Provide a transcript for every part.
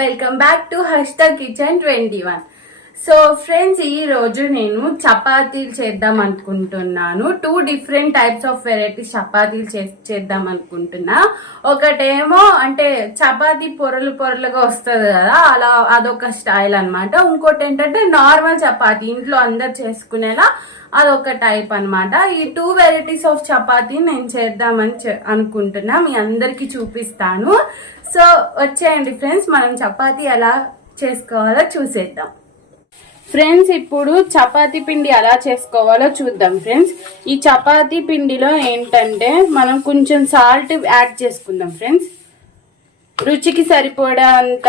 Welcome back to Harshita kitchen 21. So friends, ఈ రోజు నేను చపాతీలు చేద్దాం అనుకుంటున్నాను. 2 డిఫరెంట్ టైప్స్ ఆఫ్ వెరైటీస్ చపాతీలు చేద్దాం అనుకుంటున్నా. ఒకటేమో అంటే చపాతీ పొరలు పొరలుగా వస్తుంది కదా, అలా అదొక స్టైల్ అనమాట. ఇంకోటి ఏంటంటే నార్మల్ చపాతీ ఇంట్లో అందరు చేసుకునేలా అదొక టైప్ అనమాట. ఈ 2 వెరైటీస్ ఆఫ్ చపాతీ నేను చేద్దామని అనుకుంటున్నా, మీ అందరికి చూపిస్తాను. సో వచ్చేయండి ఫ్రెండ్స్, మనం చపాతీ ఎలా చేసుకోవాలో చూసేద్దాం. ఫ్రెండ్స్, ఇప్పుడు చపాతీ పిండి ఎలా చేసుకోవాలో చూద్దాం. ఫ్రెండ్స్, ఈ చపాతీ పిండిలో ఏంటంటే మనం కొంచెం సాల్ట్ యాడ్ చేసుకుందాం. ఫ్రెండ్స్, రుచికి సరిపడేంత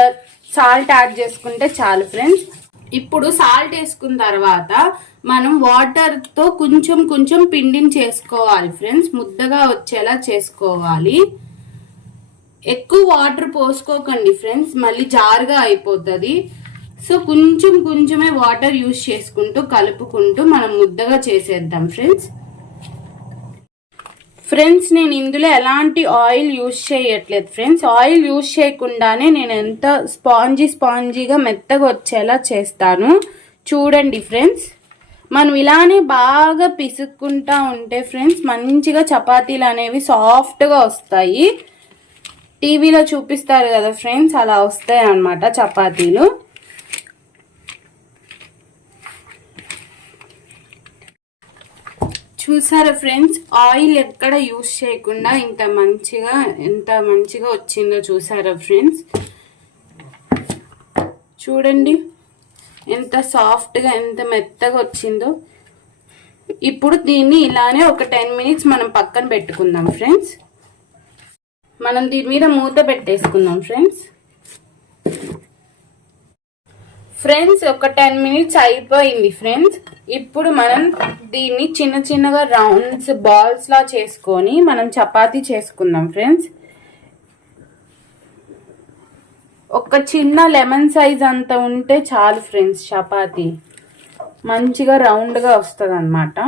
సాల్ట్ యాడ్ చేసుకుంటే చాలు. ఫ్రెండ్స్, ఇప్పుడు సాల్ట్ వేసుకున్న తర్వాత మనం వాటర్తో కొంచెం కొంచెం పిండిని చేసుకోవాలి. ఫ్రెండ్స్, ముద్దగా వచ్చేలా చేసుకోవాలి. ఎక్కువ వాటర్ పోసుకోకండి ఫ్రెండ్స్, మళ్ళీ జారుగా అయిపోతుంది. సో కొంచెం కొంచెమే వాటర్ యూజ్ చేసుకుంటూ కలుపుకుంటూ మనం ముద్దగా చేసేద్దాం. ఫ్రెండ్స్ నేను ఇందులో ఎలాంటి ఆయిల్ యూజ్ చేయట్లేదు. ఫ్రెండ్స్, ఆయిల్ యూజ్ చేయకుండానే నేను ఎంత స్పాంజీగా మెత్తగా వచ్చేలా చేస్తాను. చూడండి ఫ్రెండ్స్, మనం ఇలానే బాగా పిసుక్కుంటా ఉంటే ఫ్రెండ్స్ మంచిగా చపాతీలు అనేవి సాఫ్ట్గా వస్తాయి. టీవీలో చూపిస్తారు కదా ఫ్రెండ్స్, అలా వస్తాయి అన్నమాట చపాతీలు. చూసారా ఫ్రెండ్స్, ఆయిల్ ఎక్కడ యూజ్ చేయకుండా ఎంత మంచిగా వచ్చిందో చూసారా ఫ్రెండ్స్. చూడండి ఎంత సాఫ్ట్గా ఎంత మెత్తగా వచ్చిందో. ఇప్పుడు దీన్ని ఇలానే ఒక 10 మినిట్స్ మనం పక్కన పెట్టుకుందాం. మనం దీని మీద మూత పెట్టేసుకుందాం. ఫ్రెండ్స్ ఒక 10 మినిట్స్ అయిపోయింది. ఫ్రెండ్స్, ఇప్పుడు మనం దీన్ని చిన్నగా రౌండ్స్ బాల్స్ లా చేసుకొని మనం చపాతీ చేసుకుందాం. ఫ్రెండ్స్, ఒక చిన్న లెమన్ సైజ్ అంత ఉంటే చాలు ఫ్రెండ్స్, చపాతీ మంచిగా రౌండ్గా వస్తుంది అన్నమాట.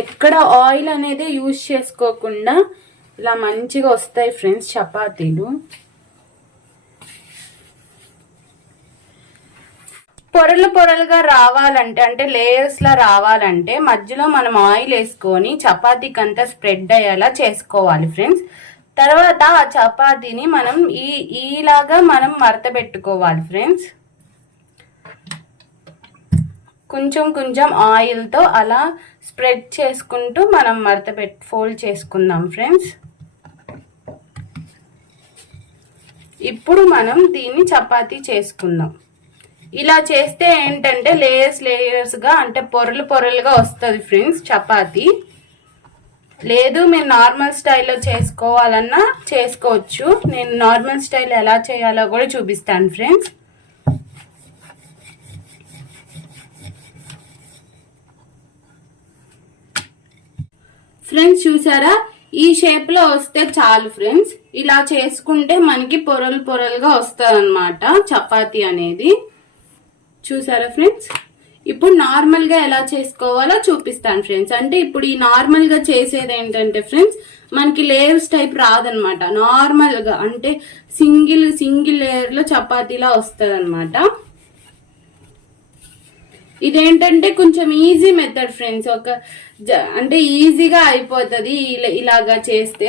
ఎక్కడ ఆయిల్ అనేది యూజ్ చేసుకోకుండా ఇలా మంచిగా వస్తాయి ఫ్రెండ్స్ చపాతీలు. పొరలుగా రావాలంటే, అంటే లేయర్స్ లా రావాలంటే మధ్యలో మనం ఆయిల్ వేసుకొని చపాతీకి అంతా స్ప్రెడ్ అయ్యేలా చేసుకోవాలి. ఫ్రెండ్స్, తర్వాత ఆ చపాతీని మనం ఈలాగా మనం మడత పెట్టుకోవాలి. ఫ్రెండ్స్, కొంచెం ఆయిల్తో అలా స్ప్రెడ్ చేసుకుంటూ మనం ఫోల్డ్ చేసుకుందాం. ఫ్రెండ్స్, ఇప్పుడు మనం దీన్ని చపాతీ చేసుకుందాం. ఇలా చేస్తే ఏంటంటే లేయర్స్గా అంటే పొరలుగా వస్తుంది ఫ్రెండ్స్ చపాతీ. లేదు మీరు నార్మల్ స్టైల్లో చేసుకోవాలన్నా చేసుకోవచ్చు. నేను నార్మల్ స్టైల్ ఎలా చేయాలో కూడా చూపిస్తాను. ఫ్రెండ్స్ చూసారా, ఈ షేప్ లో వస్తే చాలు. ఫ్రెండ్స్, ఇలా చేసుకుంటే మనకి పొరలుగా వస్తుంది అన్నమాట చపాతీ అనేది. చూసారా ఫ్రెండ్స్, ఇప్పుడు నార్మల్ గా ఎలా చేసుకోవాలో చూపిస్తాను. ఫ్రెండ్స్, అంటే ఇప్పుడు ఈ నార్మల్ గా చేసేది ఏంటంటే ఫ్రెండ్స్ మనకి లేయర్స్ టైప్ రాదనమాట. నార్మల్ గా అంటే సింగిల్ లేయర్ లో చపాతీలా వస్తుంది అనమాట. ఇదేంటంటే కొంచెం ఈజీ మెథడ్ ఫ్రెండ్స్, అంటే ఈజీగా అయిపోతుంది ఇలాగా చేస్తే.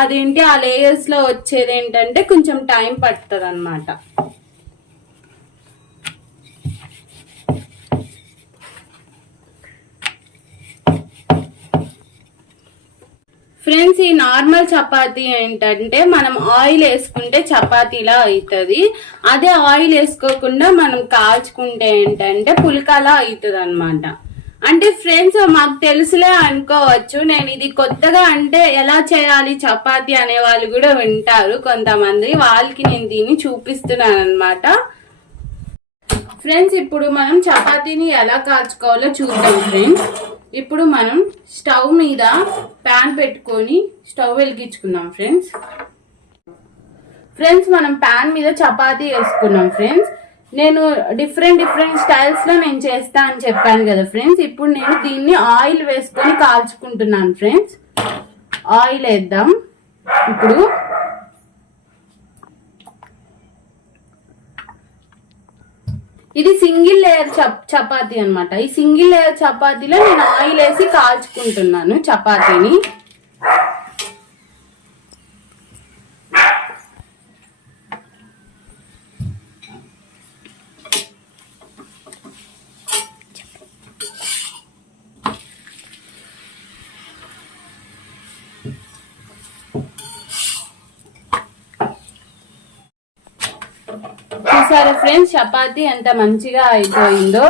అదేంటి ఆ లేయర్స్ లో వచ్చేది ఏంటంటే కొంచెం టైం పడుతుంది అన్నమాట. ఫ్రెండ్స్, ఈ నార్మల్ చపాతీ ఏంటంటే మనం ఆయిల్ వేసుకుంటే చపాతీలా అవుతుంది. అదే ఆయిల్ వేసుకోకుండా మనం కాల్చుకుంటే ఏంటంటే పుల్కాలా అవుతుంది అనమాట. అంటే ఫ్రెండ్స్ మాకు తెలుసులే అనుకోవచ్చు, నేను ఇది కొత్తగా అంటే ఎలా చేయాలి చపాతీ అనే వాళ్ళు కూడా వింటారు కొంతమంది, వాళ్ళకి నేను దీన్ని చూపిస్తున్నాను అనమాట. ఫ్రెండ్స్, ఇప్పుడు మనం చపాతీని ఎలా కాల్చుకోవాలో చూద్దాం. ఫ్రెండ్స్, ఇప్పుడు మనం స్టవ్ మీద ప్యాన్ పెట్టుకొని స్టవ్ వెలిగించుకుందాం. ఫ్రెండ్స్, ఫ్రెండ్స్ మనం ప్యాన్ మీద చపాతీ వేసుకున్నాం ఫ్రెండ్స్. నేను డిఫరెంట్ స్టైల్స్ లో నేను చేస్తా అని చెప్పాను కదా ఫ్రెండ్స్. ఇప్పుడు నేను దీన్ని ఆయిల్ వేసుకొని కాల్చుకుంటున్నాను ఫ్రెండ్స్. ఆయిల్ వేద్దాం ఇప్పుడు. ఇది సింగిల్ లేయర్ చపాతీ అనమాట. ఈ సింగిల్ లేయర్ చపాతీలో నేను ఆయిల్ వేసి కాల్చుకుంటున్నాను చపాతీని. చూసారా ఫ్రెండ్స్ చపాతీ ఎంత మంచిగా అయిపోయిందో.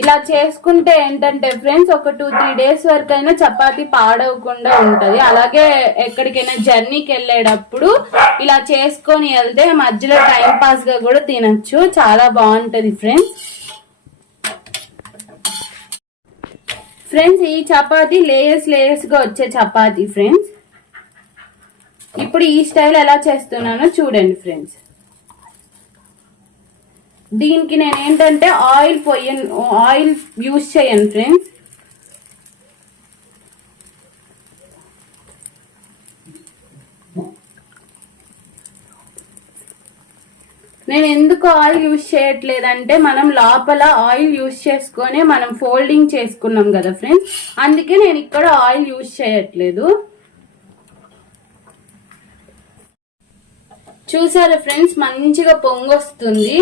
ఇలా చేసుకుంటే ఏంటంటే ఫ్రెండ్స్ ఒక 2-3 డేస్ వరకు అయినా చపాతీ పాడవకుండా ఉంటది. అలాగే ఎక్కడికైనా జర్నీకి వెళ్ళేటప్పుడు ఇలా చేసుకొని వెళ్తే మధ్యలో టైం పాస్ గా కూడా తినచ్చు. చాలా బాగుంటది ఫ్రెండ్స్. ఫ్రెండ్స్ ఈ చపాతీ లేయర్స్ గా వచ్చే చపాతీ ఫ్రెండ్స్. ఇప్పుడు ఈ స్టైల్ ఎలా చేస్తున్నానో చూడండి ఫ్రెండ్స్. దీనికి నేను ఏంటంటే ఆయిల్ యూజ్ చేయను ఫ్రెండ్స్. నేను ఎందుకు ఆయిల్ యూజ్ చేయట్లేదంటే మనం లోపల ఆయిల్ యూజ్ చేసుకొని మనం ఫోల్డింగ్ చేసుకున్నాం కదా ఫ్రెండ్స్. అందుకే నేను ఇక్కడ ఆయిల్ యూజ్ చేయట్లేదు. చూసారా ఫ్రెండ్స్ మంచిగా పొంగొస్తుంది.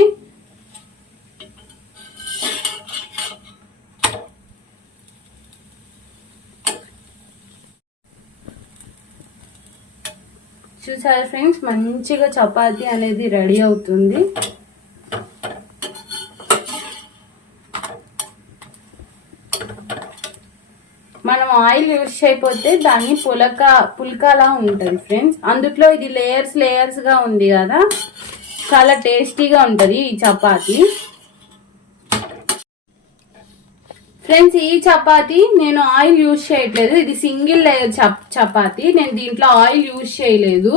చూసారా ఫ్రెండ్స్ మంచిగా చపాతీ అనేది రెడీ అవుతుంది. మనం ఆయిల్ యూజ్ చేయకపోతే దాన్ని పుల్కాలా ఉంటుంది ఫ్రెండ్స్. అందుట్లో ఇది లేయర్స్ గా ఉంది కదా, చాలా టేస్టీగా ఉంటది ఈ చపాతీ. ఫ్రెండ్స్ ఈ చపాతీ నేను ఆయిల్ యూజ్ చేయట్లేదు. ఇది సింగిల్ లేయర్ చపాతీ. నేను దీంట్లో ఆయిల్ యూజ్ చేయలేదు.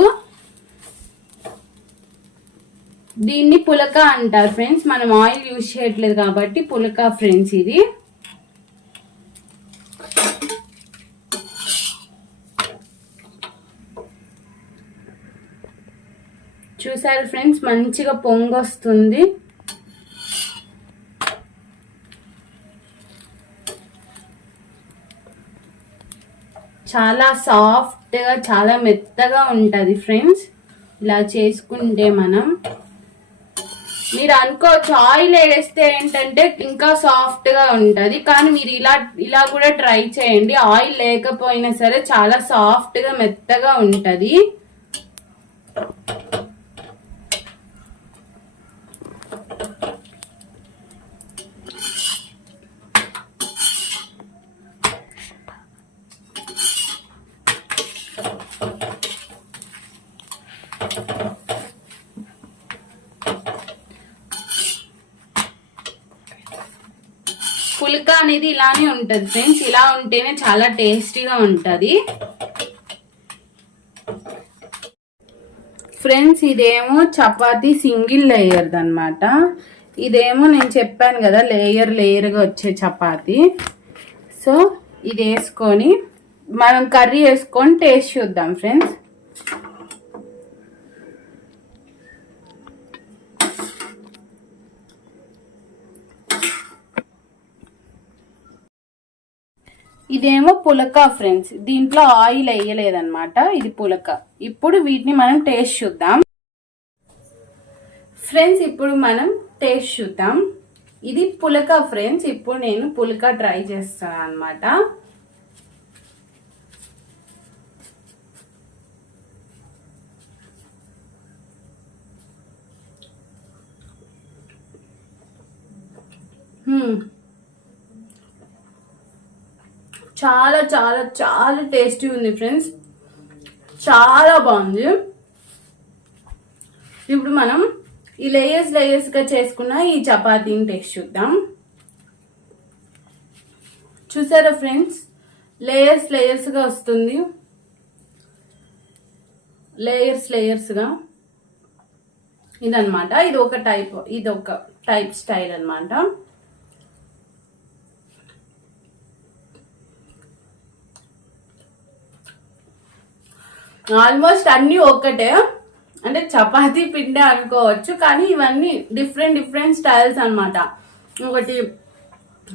దీన్ని పులక అంటారు ఫ్రెండ్స్. మనం ఆయిల్ యూజ్ చేయట్లేదు కాబట్టి పులక ఫ్రెండ్స్ ఇది. చూసారు ఫ్రెండ్స్ మంచిగా పొంగొస్తుంది. చాలా సాఫ్ట్ గా చాలా మెత్తగా ఉంటది ఫ్రెండ్స్. ఇలా చేసుకుంటే మీరు అనుకోవచ్చు ఆయిల్ వేస్తే ఏంటంటే ఇంకా సాఫ్ట్ గా ఉంటది, కానీ మీరు ఇలా కూడా ట్రై చేయండి. ఆయిల్ లేకపోయినా సరే చాలా సాఫ్ట్ గా మెత్తగా ఉంటది. పుల్కా అనేది ఇలానే ఉంటది ఫ్రెండ్స్. ఇలా ఉంటేనే చాలా టేస్టీగా ఉంటది ఫ్రెండ్స్. ఇదేమో చపాతీ సింగిల్ లేయర్ అన్నమాట. ఇదేమో నేను చెప్పాను కదా లేయర్ గా వచ్చే చపాతీ. సో ఇది వేసుకొని మనం కర్రీ వేసుకొని టేస్ట్ చూద్దాం ఫ్రెండ్స్. ఇదేమో పులక ఫ్రెండ్స్. దీంట్లో ఆయిల్ వేయలేదన్నమాట, ఇది పులక. ఇప్పుడు వీటిని మనం టేస్ట్ చూద్దాం ఫ్రెండ్స్. ఇప్పుడు మనం టేస్ట్ చూద్దాం. ఇది పులక ఫ్రెండ్స్. ఇప్పుడు నేను పులక ట్రై చేస్తాను అన్నమాట. చాలా చాలా చాలా టేస్టీ ఉంది ఫ్రెండ్స్. చాలా బాగుంది. ఇప్పుడు మనం ఈ లేయర్స్ గా చేసుకున్న ఈ చపాతీని టేస్ట్ చూద్దాం. చూసారా ఫ్రెండ్స్ లేయర్స్ గా వస్తుంది. లేయర్స్ గా ఇదన్నమాట. ఇది ఒక టైప్ స్టైల్ అన్నమాట. ఆల్మోస్ట్ అన్ని ఒక్కటే, అంటే చపాతీ పిండి అనుకోవచ్చు, కానీ ఇవన్నీ డిఫరెంట్ స్టైల్స్ అన్నమాట. ఒకటి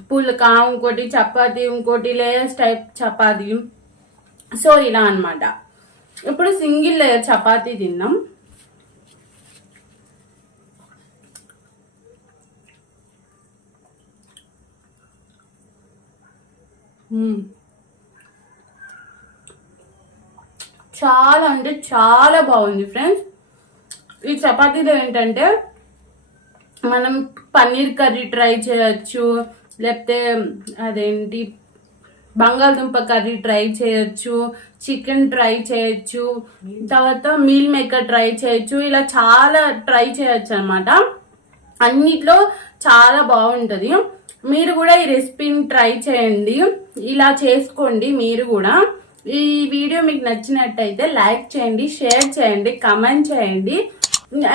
పుల్కా, ఇంకోటి చపాతీ, ఇంకోటి లేయర్స్ టైప్ చపాతీ. సో ఇలా అన్నమాట. ఇప్పుడు సింగిల్ లేయర్ చపాతీ తిన్నాం. చాలా అంటే చాలా బాగుంది ఫ్రెండ్స్. ఈ చపాతీలో ఏంటంటే మనం పన్నీర్ కర్రీ ట్రై చేయొచ్చు, లేకపోతే అదేంటి బంగాళదుంప కర్రీ ట్రై చేయొచ్చు, చికెన్ ట్రై చేయొచ్చు, తర్వాత మీల్ మేకర్ ట్రై చేయొచ్చు. ఇలా చాలా ట్రై చేయొచ్చు అనమాట. అన్నిట్లో చాలా బాగుంటుంది. మీరు కూడా ఈ రెసిపీని ట్రై చేయండి, ఇలా చేసుకోండి మీరు కూడా. ఈ వీడియో మీకు నచ్చినట్టయితే లైక్ చేయండి, షేర్ చేయండి, కమెంట్ చేయండి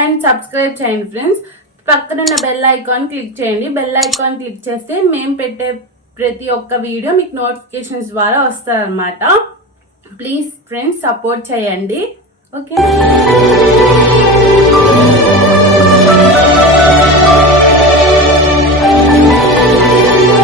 అండ్ సబ్స్క్రైబ్ చేయండి ఫ్రెండ్స్. పక్కనున్న బెల్ ఐకాన్ క్లిక్ చేయండి. బెల్ ఐకాన్ క్లిక్ చేస్తే మేము పెట్టే ప్రతి ఒక్క వీడియో మీకు నోటిఫికేషన్స్ ద్వారా వస్తుంది అనమాట. ప్లీజ్ ఫ్రెండ్స్ సపోర్ట్ చేయండి. ఓకే.